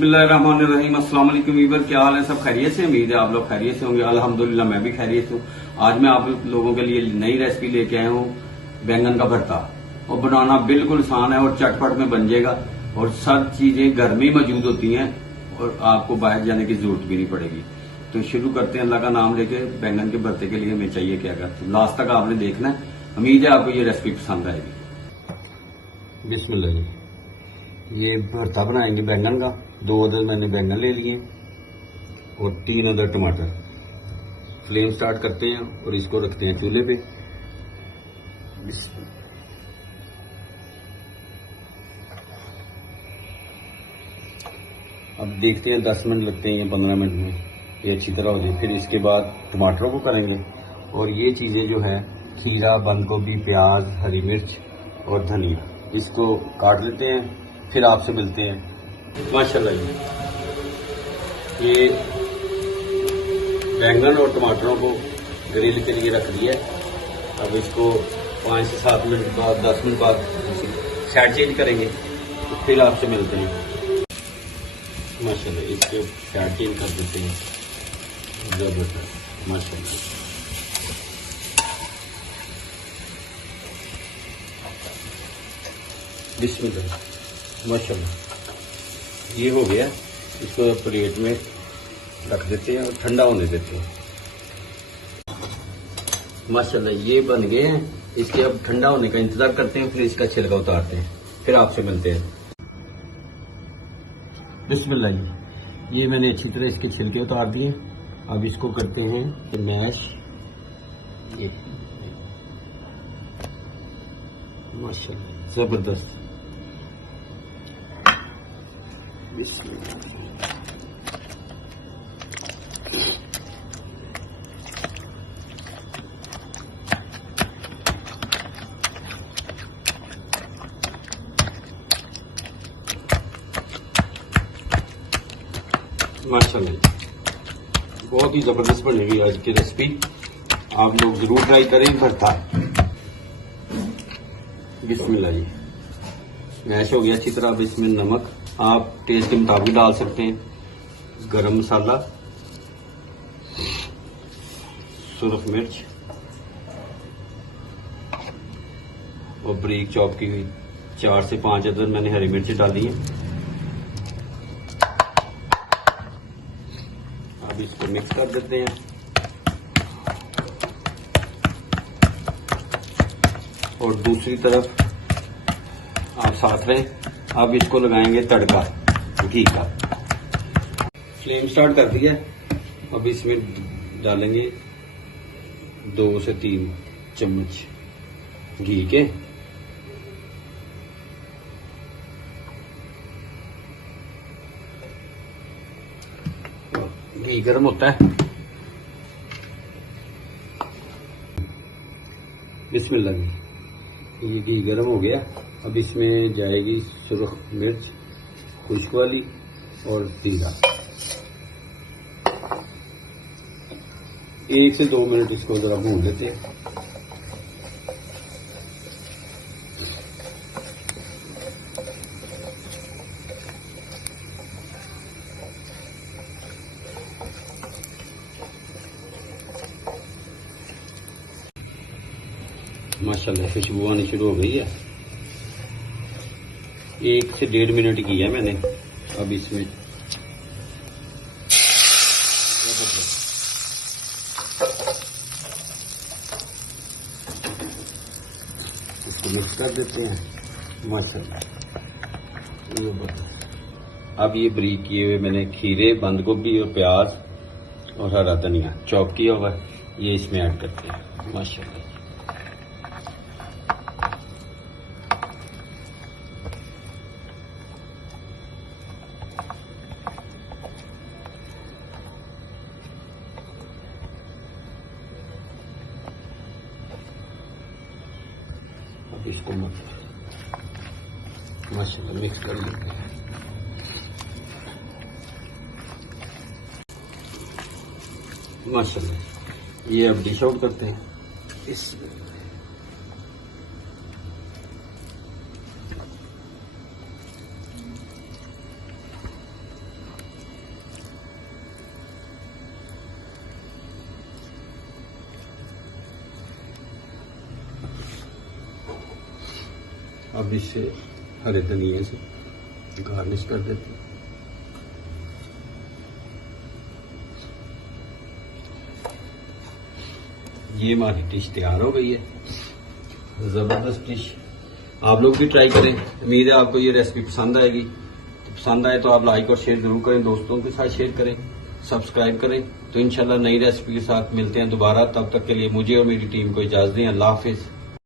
बिस्मिल्लाहिर्रहमानिर्रहीम। अस्सलाम वालेकुम वीवर, क्या हाल है? सब खैरियत से? उम्मीद है आप लोग खैरियत से होंगे। अल्हम्दुलिल्लाह मैं भी खैरियत हूँ। आज मैं आप लोगों के लिए नई रेसिपी लेके आया हूँ, बैंगन का भरता। और बनाना बिल्कुल आसान है और चटपट में बन जाएगा। और सब चीजें घर में ही मौजूद होती हैं और आपको बाहर जाने की जरूरत भी नहीं पड़ेगी। तो शुरू करते हैं अल्लाह का नाम लेके। बैंगन के भरते के लिए हमें चाहिए क्या करते हैं, लास्ट तक आपने देखना है। उम्मीद है आपको ये रेसिपी पसंद आएगी। बिस्मिल्लाह जी। ये भरता बनाएंगे बैंगन का। 2 अदद मैंने बैंगन ले लिए और 3 अदद टमाटर। फ्लेम स्टार्ट करते हैं और इसको रखते हैं चूल्हे पे। अब देखते हैं 10 मिनट लगते हैं या 15 मिनट में ये अच्छी तरह हो जाए। फिर इसके बाद टमाटरों को करेंगे और ये चीज़ें जो है खीरा, बंद गोभी, प्याज, हरी मिर्च और धनिया, इसको काट लेते हैं। फिर आपसे मिलते हैं। माशाल्लाह जी, ये बैंगन और टमाटरों को ग्रिल के लिए रख दिया है। अब इसको 5 से 7 मिनट बाद, 10 मिनट बाद साइड चेंज करेंगे। तो फिर आपसे मिलते हैं। माशाल्लाह इसके साइड चेंज कर देते हैं। जबरदस्त माशाल्लाह। बिस्मिल्लाह माशाल्लाह ये हो गया। इसको प्लेट में रख देते हैं और ठंडा होने देते हैं। माशाल्लाह ये बन गए हैं। इसके अब ठंडा होने का इंतजार करते हैं, फिर इसका छिलका उतारते हैं। फिर आपसे मिलते हैं। बिस्मिल्लाह ये मैंने अच्छी तरह इसके छिलके उतार दिए। अब इसको करते हैं मैश। ये माशाल्लाह जबरदस्त। माशाल्लाह बहुत ही जबरदस्त बनेगी आज की रेसिपी। आप लोग जरूर ट्राई करें भरता। बिस्मिल्लाह जी मैश हो गया अच्छी तरह। अब इसमें नमक आप टेस्ट के मुताबिक डाल सकते हैं। गरम मसाला, सुरख मिर्च और बारीक चॉप की हुई 4 से 5 अदद मैंने हरी मिर्च डाली है। अब इसको मिक्स कर देते हैं। और दूसरी तरफ आप साथ रहें। अब इसको लगाएंगे तड़का घी का। फ्लेम स्टार्ट कर दिया। अब इसमें डालेंगे 2 से 3 चम्मच घी के। घी गर्म होता है। बिस्मिल्लाह ये घी गर्म हो गया। अब इसमें जाएगी सुरख मिर्च खुश्क वाली और जीरा। 1 से 2 मिनट इसको जरा भून लेते हैं। माशाल्लाह खुशबू आनी शुरू हो गई है। 1 से 1.5 मिनट की है मैंने। अब इसमें इसको मिक्स कर देते हैं। माशाल्लाह अब ये बारीक किए हुए मैंने खीरे, बंद गोभी और प्याज और हरा धनिया चॉप किया हुआ ये इसमें ऐड करते हैं। माशाल्लाह अब इसको माशाल्लाह मिक्स कर लेते हैं। माशाल्लाह ये अब डिश आउट करते हैं। इस अब इससे हरे धनिए से गार्निश कर देते हैं। ये हमारी डिश तैयार हो गई है, जबरदस्त डिश। आप लोग भी ट्राई करें। उम्मीद है आपको ये रेसिपी पसंद आएगी। तो पसंद आए तो आप लाइक और शेयर जरूर करें, दोस्तों के साथ शेयर करें, सब्सक्राइब करें। तो इंशाल्लाह नई रेसिपी के साथ मिलते हैं दोबारा। तब तक के लिए मुझे और मेरी टीम को इजाजत दें। अल्लाह हाफिज।